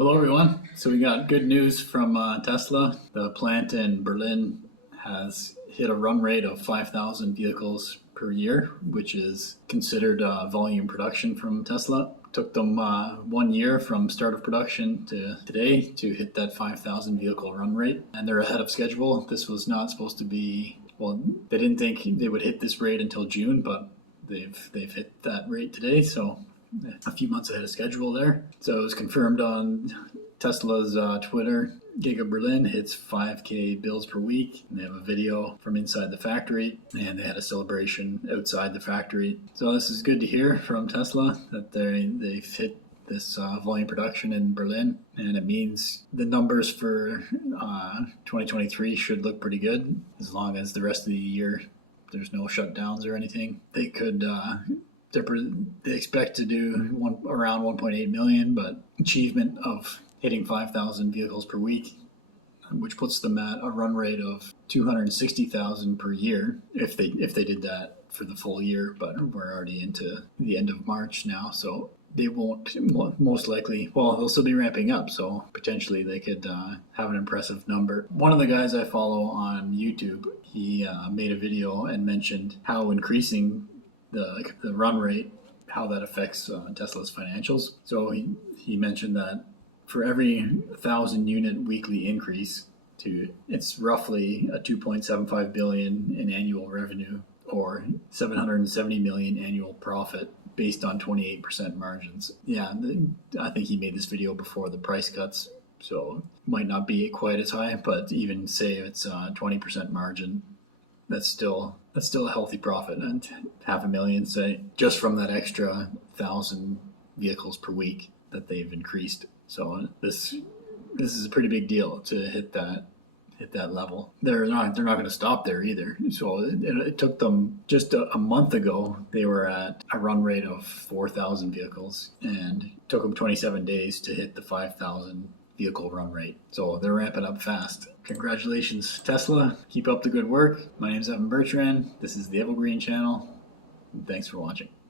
Hello, everyone. So we got good news from Tesla. The plant in Berlin has hit a run rate of 5,000 vehicles per year, which is considered volume production from Tesla. Took them 1 year from start of production to today to hit that 5,000 vehicle run rate, and they're ahead of schedule. This was not supposed to be, well, they didn't think they would hit this rate until June, but they've hit that rate today. So a few months ahead of schedule there. So it was confirmed on Tesla's Twitter. Giga Berlin hits 5K builds per week. And they have a video from inside the factory, and they had a celebration outside the factory. So this is good to hear from Tesla that they've hit this volume production in Berlin, and it means the numbers for 2023 should look pretty good as long as the rest of the year there's no shutdowns or anything. They could they expect to do around 1.8 million, but achievement of hitting 5,000 vehicles per week, which puts them at a run rate of 260,000 per year if they did that for the full year. But we're already into the end of March now, so they won't most likely. Well, they'll still be ramping up, so potentially they could have an impressive number. One of the guys I follow on YouTube, he made a video and mentioned how increasing the run rate, how that affects Tesla's financials. So he mentioned that for every 1,000 unit weekly increase it's roughly a 2.75 billion in annual revenue or 770 million annual profit based on 28% margins. Yeah, I think he made this video before the price cuts, so might not be quite as high, but even say it's a 20% margin, that's still a healthy profit, and 500,000, say, just from that extra 1,000 vehicles per week that they've increased. So this is a pretty big deal to hit that level. They're not going to stop there either. So it took them just a month ago. They were at a run rate of 4,000 vehicles, and it took them 27 days to hit the 5,000 vehicle run rate. So they're ramping up fast. Congratulations, Tesla. Keep up the good work. My name is Evan Bertrand. This is the Evergreen channel. And thanks for watching.